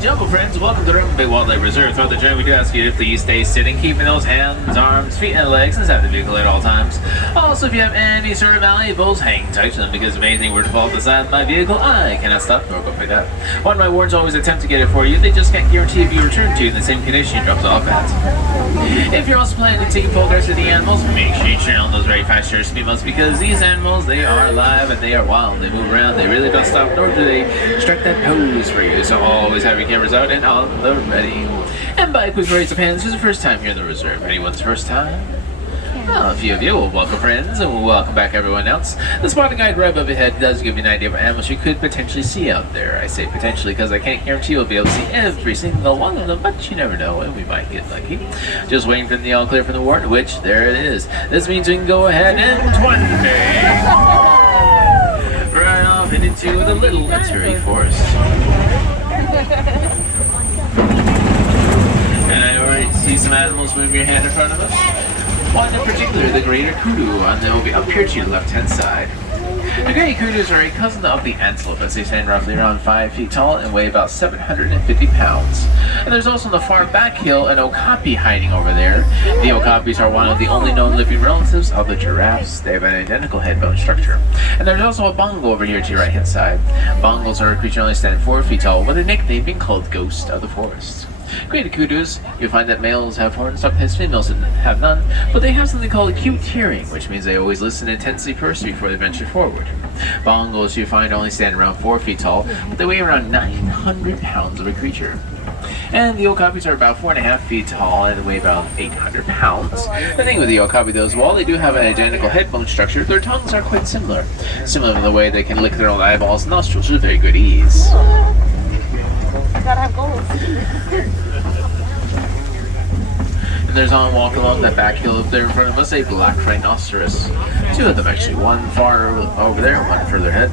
Jumbo friends, welcome to the Big Wildlife Reserve. Throughout the journey, we do ask you to please stay sitting, keeping those hands, arms, feet, and legs inside the vehicle at all times. Also, if you have any sort of valuables, hang tight to them, because if anything were to fall beside my vehicle, I cannot stop nor go pick up. One of my wards always attempt to get it for you. They just can't guarantee if you return to you in the same condition you dropped off at. If you're also planning to take photographs of the animals, make sure you turn on those very fast shutter speed modes, because these animals, they are alive and they are wild. They move around, they really don't stop, nor do they strike that pose for you. So always have your cameras out and on the ready. And by a quick raise of hands, who's the first time here in the reserve? Anyone's first time? Well, a few of you, well, welcome friends, and welcome back everyone else. The spotting guide right above your head does give you an idea of animals you could potentially see out there. I say potentially because I can't guarantee you'll be able to see every single one of them, but you never know, and we might get lucky. Just waiting for the all clear from the ward, which, there it is. This means we can go ahead and 20 right off and into the little Missouri forest. And I already see some animals move your hand in front of us. One in particular, the greater kudu, and they will be up here to your left-hand side. The great kudus are a cousin of the antelope, as they stand roughly around 5 feet tall and weigh about 750 pounds. And there's also on the far back hill an okapi hiding over there. The okapis are one of the only known living relatives of the giraffes. They have an identical head bone structure. And there's also a bongo over here to your right-hand side. Bongos are a creature only standing 4 feet tall, with a nickname being called Ghost of the Forest. Great kudus, you'll find that males have horns, sometimes females have none, but they have something called acute hearing, which means they always listen intensely first before they venture forward. Bongos you find only stand around 4 feet tall, but they weigh around 900 pounds of a creature. And the okapis are about 4.5 feet tall and weigh about 800 pounds. The thing with the okapi though is, while they do have an identical head bone structure, their tongues are quite similar. Similar in the way they can lick their own eyeballs and nostrils with very good ease. Gotta have goals. And there's on walk along that back hill up there in front of us a black rhinoceros. 2 of them actually, one far over there, one further ahead.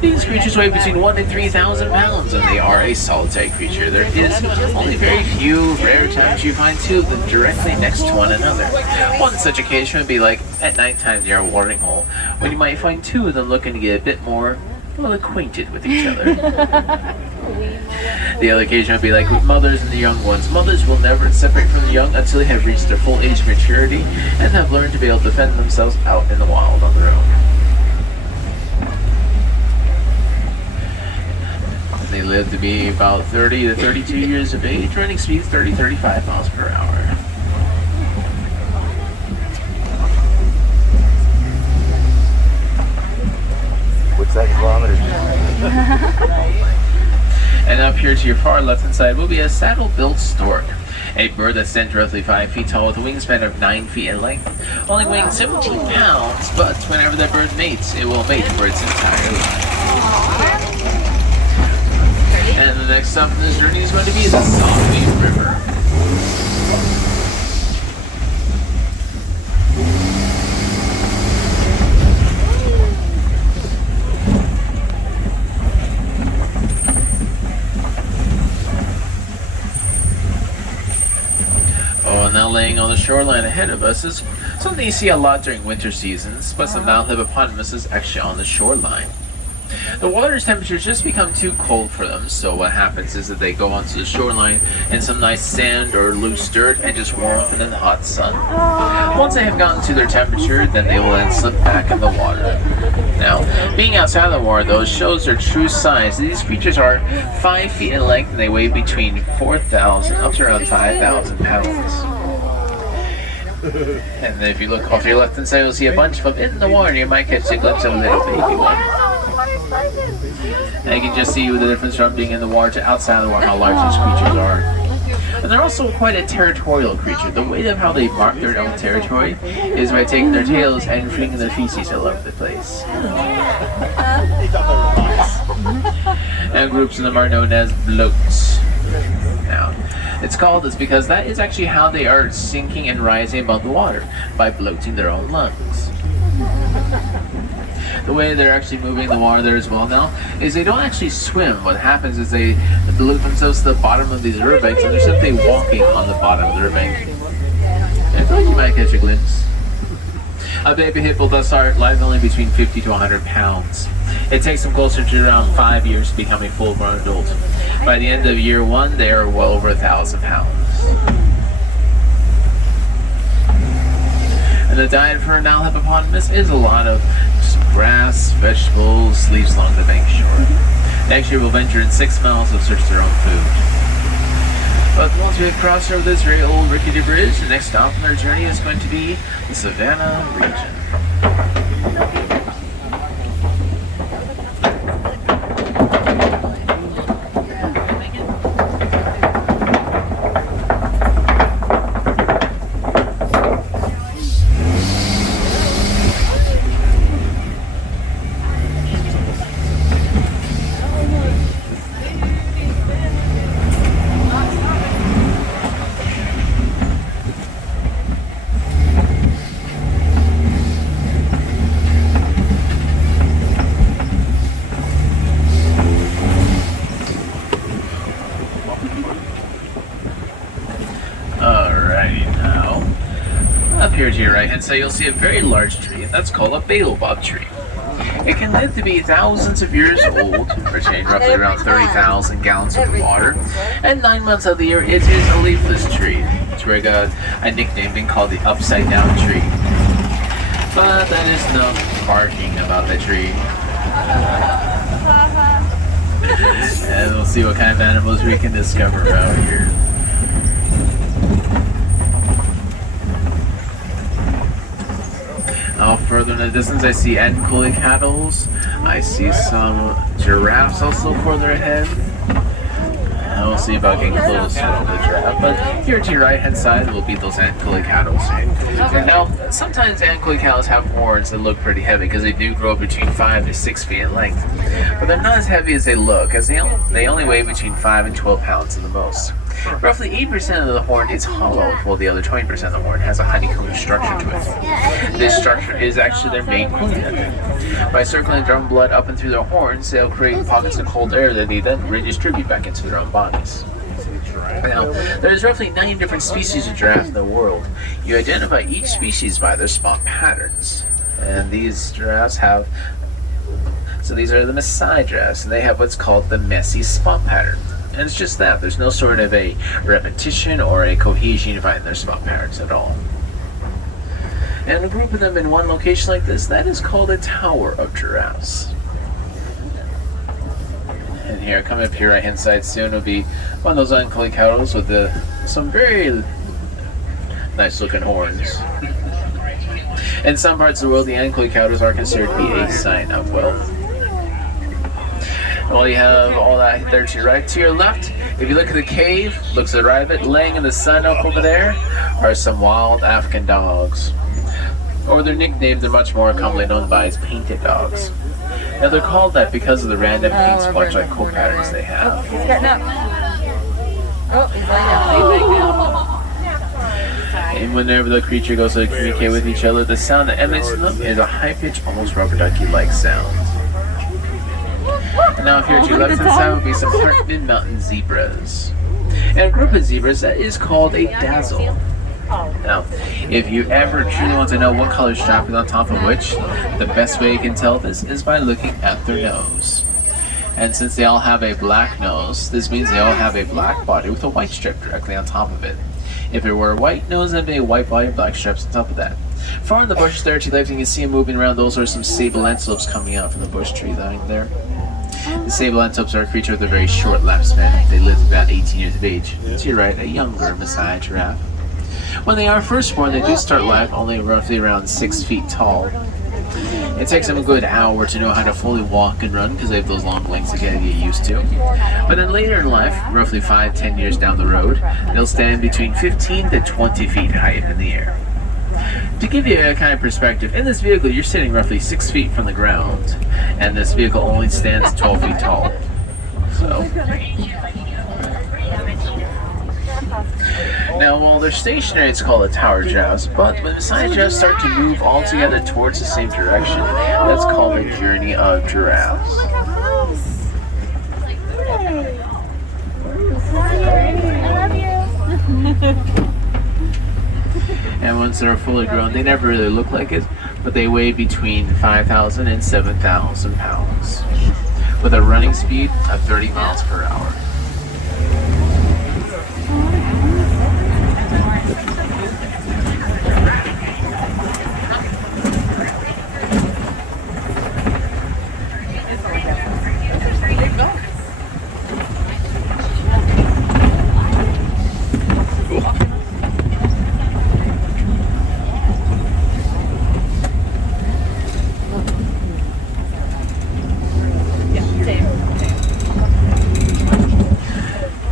These creatures weigh between 1,000 and 3,000 pounds, and they are a solitary creature. There is only very few rare times you find 2 of them directly next to one another. One such occasion would be like at nighttime near a watering hole, when you might find 2 of them looking to get a bit more well acquainted with each other. The other occasion would be like with mothers and the young ones. Mothers will never separate from the young until they have reached their full age of maturity and have learned to be able to defend themselves out in the wild on their own. And they live to be about 30 to 32 years of age, running speeds 30-35 miles per hour. What's that kilometers? And up here to your far left-hand side will be a saddle-billed stork, a bird that stands roughly 5 feet tall with a wingspan of 9 feet in length, only weighing 17 pounds, but whenever that bird mates, it will mate for its entire life. And the next stop in this journey is going to be the Saltway River. Now laying on the shoreline ahead of us is something you see a lot during winter seasons, but some Nile hippopotamuses actually on the shoreline. The water's temperatures just become too cold for them, so what happens is that they go onto the shoreline in some nice sand or loose dirt and just warm up in the hot sun. Once they have gotten to their temperature, then they will then slip back in the water. Now, being outside of the water though shows their true size. These creatures are 5 feet in length and they weigh between 4,000 up to around 5,000 pounds. And if you look off your left hand side, you'll see a bunch of them in the water. You might catch a glimpse of a little baby one. And you can just see the difference from being in the water to outside of the water, how large these creatures are. And they're also quite a territorial creature. The way of how they mark their own territory is by taking their tails and flinging their feces all over the place. And groups of them are known as bloats. Now, it's called this because that is actually how they are sinking and rising above the water, by bloating their own lungs. The way they're actually moving the water there as well now is they don't actually swim. What happens is they bloat themselves to the bottom of these riverbanks and they're simply walking on the bottom of the riverbank. I feel like you might catch a glimpse. A baby hippo does start live only between 50 to 100 pounds. It takes them closer to around 5 years to become a full-grown adult. By the end of year 1, they are well over 1,000 pounds. And the diet for a Nile hippopotamus is a lot of just grass, vegetables, leaves along the bank shore. Next year, we'll venture in 6 miles to search their own food. But once we have crossed over this very old rickety bridge, the next stop on our journey is going to be the Savannah region. Here to your right hand side, you'll see a very large tree. That's called a baobab tree. It can live to be thousands of years old, retaining roughly around 30,000 gallons of water, and 9 months of the year it is a leafless tree. It's where I got a nickname being called the upside down tree. But that is enough barking about the tree. And we'll see what kind of animals we can discover out here. Further in the distance, I see Ankole cattle. I see some giraffes also further ahead. And we'll see about getting closer to the giraffe. But here to your right hand side will be those Ankole cattle. Now, sometimes Ankole cows have horns that look pretty heavy because they do grow between 5 to 6 feet in length. But they're not as heavy as they look, as they only weigh between 5 and 12 pounds at the most. Roughly 8% of the horn is hollow, while the other 20% of the horn has a honeycomb structure to it. This structure is actually their main cooling method. By circling their own blood up and through their horns, they'll create pockets of cold air that they then redistribute back into their own bodies. Now, there's roughly 9 different species of giraffe in the world. You identify each species by their spot patterns. And these giraffes have, so these are the Maasai giraffes, and they have what's called the messy spot pattern. And it's just that. There's no sort of a repetition or a cohesion you find in their spot patterns at all. And a group of them in one location like this, that is called a tower of giraffes. And here, coming up to your right hand side soon will be one of those Ankole cows with some very nice looking horns. In some parts of the world, the Ankole cows are considered to be a sign of wealth. Well, you have all that there to your right. To your left, if you look at the cave, looks to the right of it, laying in the sun up over there, are some wild African dogs. Or they're nicknamed, they're much more commonly known by as painted dogs. Now they're called that because of the random paint splotch like coat patterns they have. He's getting up. Oh, he's laying down. And whenever the creature goes to communicate with each other, the sound that emanates from them is a high-pitched, almost rubber ducky-like sound. And now here to your left hand side will be some Hartman Mountain zebras. And a group of zebras that is called a dazzle. Now, if you ever truly want to know what color strap is on top of which, the best way you can tell this is by looking at their nose. And since they all have a black nose, this means they all have a black body with a white strip directly on top of it. If it were a white nose, there'd be a white body and black stripes on top of that. Far in the bushes there to your left, you can see them moving around. Those are some sable antelopes coming out from the bush tree lying there. The sable antelopes are a creature with a very short lifespan. They live about 18 years of age. To your right, a younger Maasai giraffe. When they are first born, they do start life only roughly around 6 feet tall. It takes them a good hour to know how to fully walk and run because they have those long legs to get used to. But then later in life, roughly 5-10 years down the road, they'll stand between 15 to 20 feet height in the air. To give you a kind of perspective, in this vehicle you're sitting roughly 6 feet from the ground, and this vehicle only stands 12 feet tall. So, now while they're stationary, it's called a tower giraffes, but when the Maasai giraffes start to move all together towards the same direction, that's called a journey of giraffes. And once they're fully grown, they never really look like it, but but they weigh between 5,000 and 7,000 pounds, with a running speed of 30 miles per hour.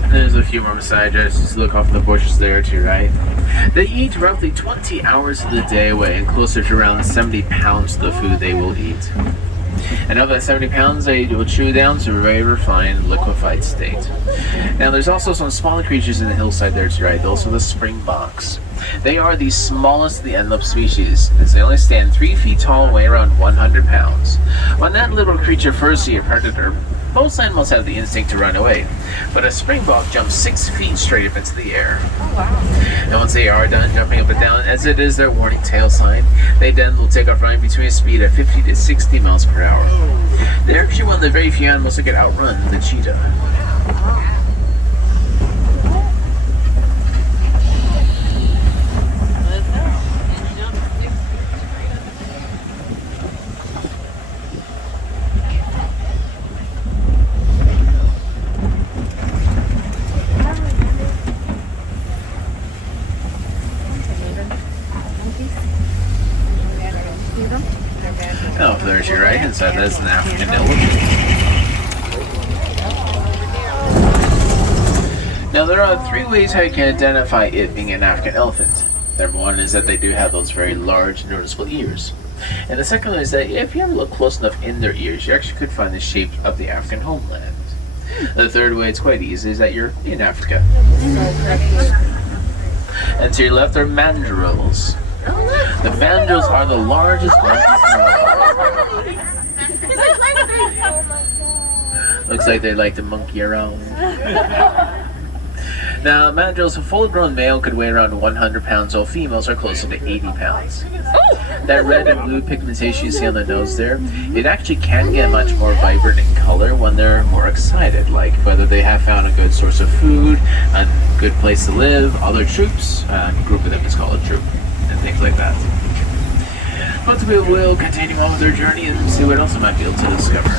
There's a few more beside us. Just look off the bushes there to your right. They eat roughly 20 hours of the day, weighing closer to around 70 pounds of the food they will eat. And of that 70 pounds, they will chew down to a very refined, liquefied state. Now, there's also some smaller creatures in the hillside there to your right. Those are the springboks. They are the smallest of the antelope species, as they only stand 3 feet tall and weigh around 100 pounds. When that little creature first sees a predator, most animals have the instinct to run away, but a springbok jumps 6 feet straight up into the air. Oh, wow. And once they are done jumping up and down, as it is their warning tail sign, they then will take off running between a speed of 50 to 60 miles per hour. They're actually one of the very few animals that can outrun the cheetah. Now, if there's your right hand side, that's an African elephant. Now, there are 3 ways how you can identify it being an African elephant. Number 1 is that they do have those very large, noticeable ears. And the second one is that if you ever look close enough in their ears, you actually could find the shape of the African homeland. The third way, it's quite easy, is that you're in Africa. And to your left are mandrills. The mandrills are the largest monkeys in the world. Looks like they like to monkey around. Now, mandrills, a full-grown male could weigh around 100 pounds, while females are closer to 80 pounds. That red and blue pigmentation you see on the nose there, it actually can get much more vibrant in color when they're more excited, like whether they have found a good source of food, a good place to live, other troops, a group of them is called a troop, and things like that. But we will continue on with their journey and see what else we might be able to discover.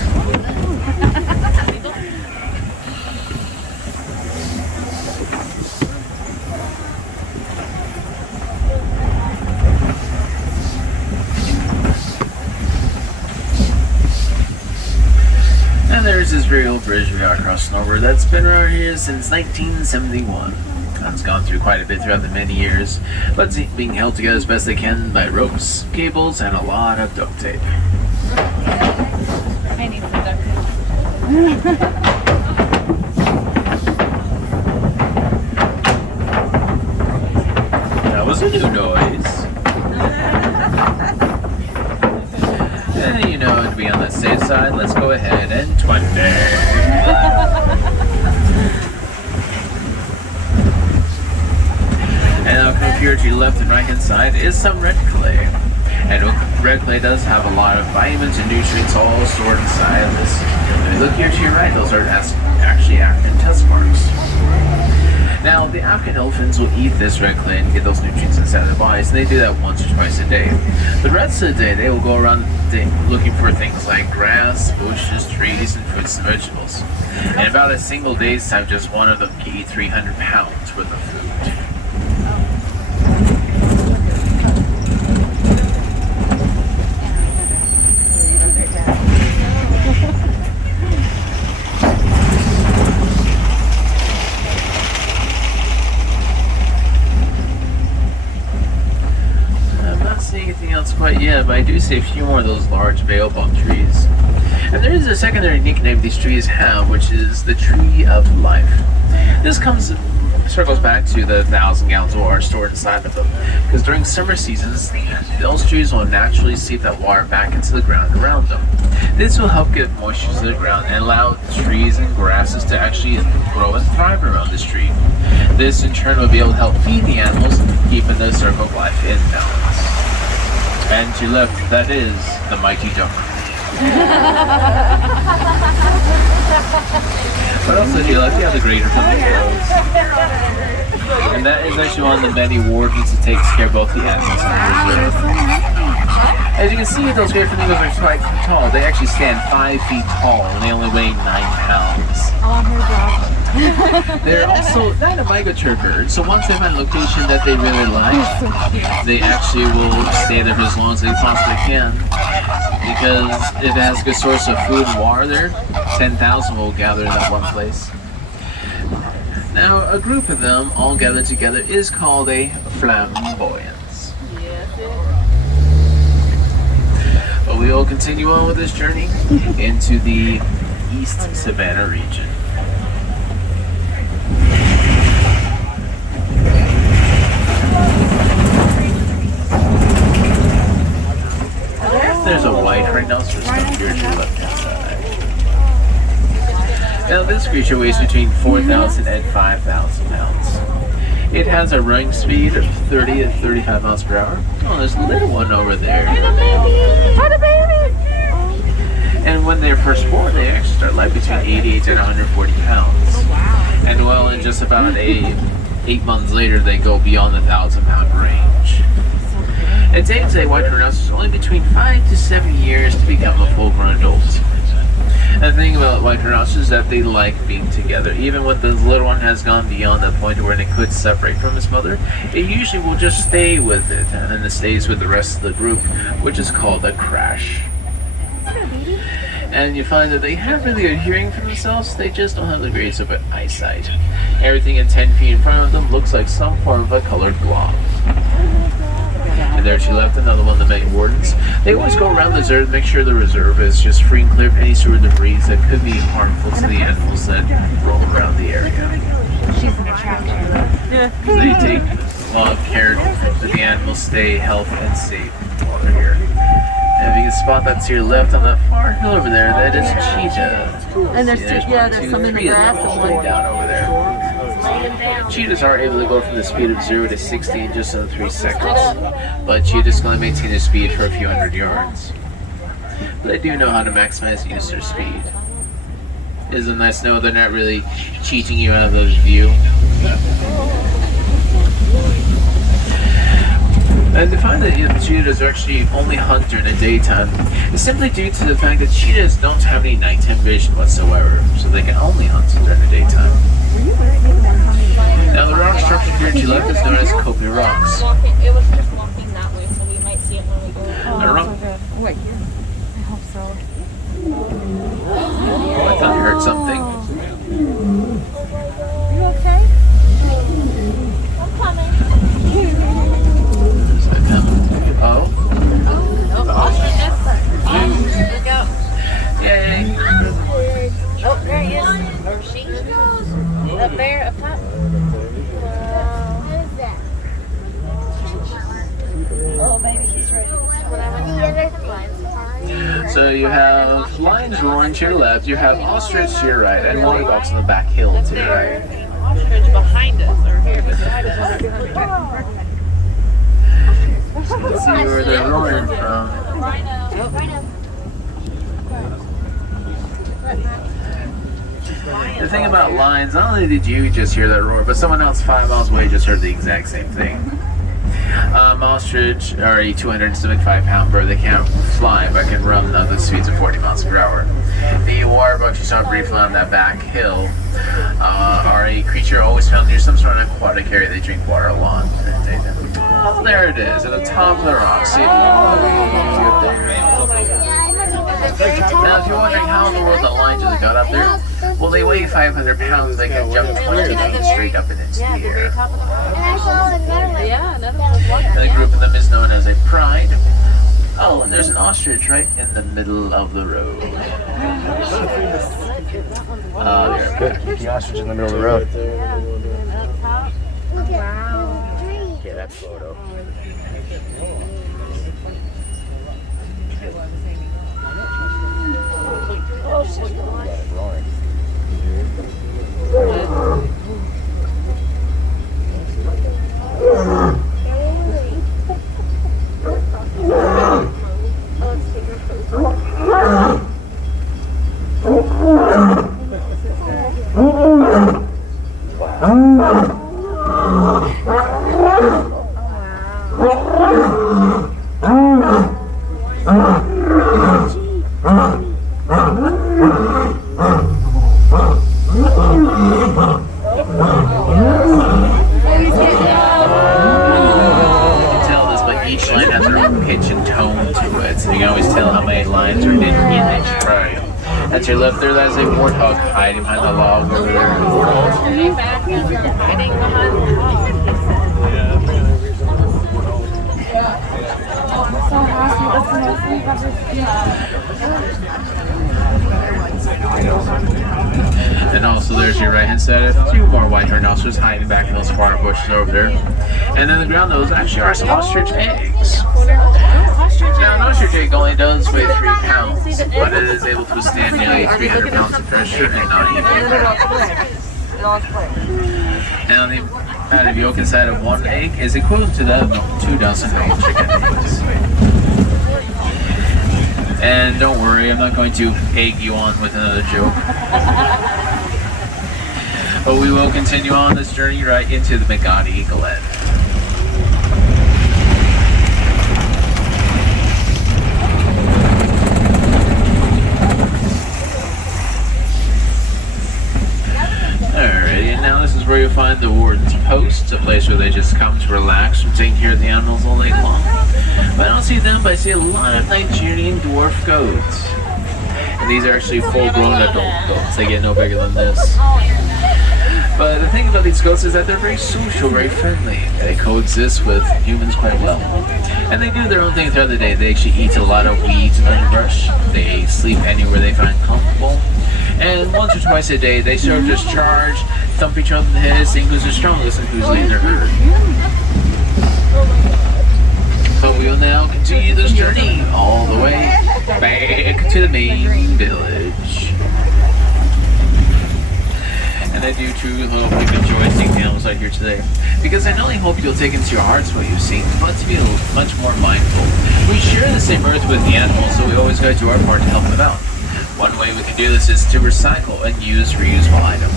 And there's this very old bridge we got across over that's been around here since 1971. It's gone through quite a bit throughout the many years, but it's being held together as best they can by ropes, cables, and a lot of duct tape. I need some duct tape. That was a new noise. And you know, to be on the safe side, let's go ahead and 20. And now come here to your left and right hand side is some red clay. And red clay does have a lot of vitamins and nutrients all stored inside of this. When you look here to your right, those are actually African tusk marks. Now, the African elephants will eat this red clay and get those nutrients inside their bodies, and they do that once or twice a day. The rest of the day, they will go around looking for things like grass, bushes, trees, and fruits and vegetables. In about a single day's time, just one of them can eat 300 pounds worth of food. Anything else quite yet, but I do see a few more of those large baobab trees. And there is a secondary nickname these trees have, which is the Tree of Life. This circles back to the 1,000 gallons of water stored inside of them, because during summer seasons, those trees will naturally seep that water back into the ground around them. This will help give moisture to the ground and allow trees and grasses to actually grow and thrive around this tree. This in turn will be able to help feed the animals, keeping the circle of life in balance. And to your left, that is the mighty duck. But also to your left, you have the greater flamingos. And that is actually one of the many wardens that takes care of both the animals and the reserve. As you can see, those great flamingos are quite tall. They actually stand 5 feet tall and they only weigh 9 pounds. I want her job. They're also not a migratory bird, so once they find a location that they really like, they actually will stay there for as long as they possibly can. Because if it has a good source of food and water there, 10,000 will gather in that one place. Now, a group of them all gathered together is called a flamboyance. But we will continue on with this journey into the East Savannah region. There's a white rhinoceros up here to the left-hand side. Now this creature weighs between 4,000 and 5,000 pounds. It has a running speed of 30 to 35 miles per hour. Oh, there's a little one over there. And when they're first born, they actually start life between 88 and 140 pounds. And well, in just about 8 months later, they go beyond the 1,000-pound range. It takes a white rhinoceros only between 5 to 7 years to become a full-grown adult. And the thing about white rhinoceros is that they like being together. Even when the little one has gone beyond the point where it could separate from its mother, it usually will just stay with it, and then it stays with the rest of the group, which is called a crash. And you find that they have really good hearing for themselves, they just don't have the greatest of eyesight. Everything at 10 feet in front of them looks like some form of a colored blob. And there she left another one of the main wardens. They always go around the reserve to make sure the reserve is just free and clear of any sort of debris that could be harmful to the animals that roam around the area. She's an attraction. They take a lot of care that the animals stay healthy and safe while they're here. And if you can spot that to your left on the far hill over there, that is a cheetah. And there's some in the grass and one down over there. Cheetahs are able to go from the speed of 0 to 60 in just under 3 seconds, but cheetahs can only maintain their speed for a few hundred yards. But they do know how to maximize the use of their speed. Isn't it nice to know they're not really cheating you out of the view? And to find that the cheetahs are actually only hunt during the daytime is simply due to the fact that cheetahs don't have any nighttime vision whatsoever, so they can only hunt during the daytime. Now the rock structure here to your left is known as Kobe Rocks. It was just walking that way, so we might see it when we go. Wait, I hope so. Oh, I thought you heard something. You okay? I'm coming. Oh? Look out. Yay! Oh, there he is. She up there, up top. Oh, baby, he's ready. So you have lions roaring to your left, you have ostrich to your right, and morgoths on the back hill to your right. Ostrich behind us, or here beside us. So let's see where they're roaring from. Rhino. The thing about lions, not only did you just hear that roar, but someone else 5 miles away just heard the exact same thing. Ostrich are a 275-pound bird. They can't fly, but can run at the speeds of 40 miles per hour. The waterbucks you saw briefly on that back hill are a creature always found near some sort of aquatic area. They drink water a lot. Oh, there it is, at the top of the rock. See it? Now, if you're wondering how in the world the lions just got up there, well, they weigh 500 pounds. They can jump 20 feet straight up and into the air. Yeah, another one was walking. The group of them is known as a pride. Oh, and there's an ostrich right in the middle of the road. Oh, there. Good. Keep the ostrich in the middle of the road. Wow. Okay, that's photo. warthog hiding behind the log over there. Turning back and they're hiding behind the log. I'm so happy. That's the most thing I've ever seen. And also there's your right hand side, a few more white rhinoceros hiding back in those far bushes over there. And then the ground those actually are some ostrich eggs. Now an ostrich egg only does weigh 3 pounds, but it is able to withstand nearly 300 pounds of pressure and not even. Now the amount of yolk inside of one egg is equivalent to that of 2 dozen whole chicken eggs. And don't worry, I'm not going to egg you on with another joke. But we will continue on this journey right into the Megati Glen. Alrighty, and now this is where you'll find the warden's post, a place where they just come to relax from taking care of the animals all day long. But I don't see them, but I see a lot of Nigerian dwarf goats. And these are actually full-grown adult goats. They get no bigger than this. But the thing about these goats is that they're very social, very friendly. They coexist with humans quite well. And they do their own thing throughout the day. They actually eat a lot of weeds and underbrush. They sleep anywhere they find comfortable. And once or twice a day, they sort of just charge, thump each other in the head, seeing who's the strongest and who's leading their herd. But we will now continue this journey all the way back to the main village. And I do truly hope you enjoy seeing the animals out here today, because I not only hope you'll take into your hearts what you've seen, but to be much more mindful. We share the same earth with the animals, so we always got to do our part to help them out. One way we can do this is to recycle and use reusable items.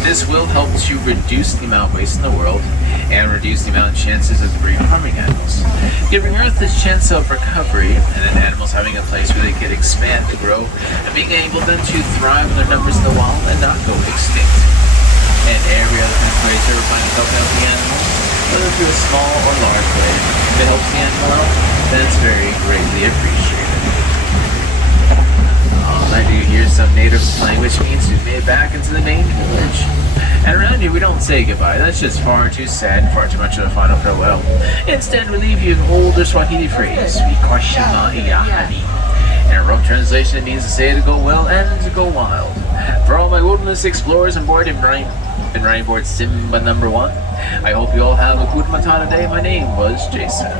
This will help to reduce the amount of waste in the world and reduce the amount of chances of debris harming animals, giving Earth this chance of recovery and then animals having a place where they can expand to grow and being able then to thrive in their numbers in the wild and not go extinct. And every other kind of place where we're finding helping out the animals, whether through a small or large way, if it helps the animal out, then it's very greatly appreciated. I do hear some natives playing, which means we've made it back into the main village. And around here, we don't say goodbye. That's just far too sad and far too much of a final farewell. Instead, we leave you an older Swahili phrase, Wikashima Iyahani. In a rough translation, it means to say to go well and to go wild. For all my wilderness explorers on board and riding board Simba #1, I hope you all have a good matata day. My name was Jason.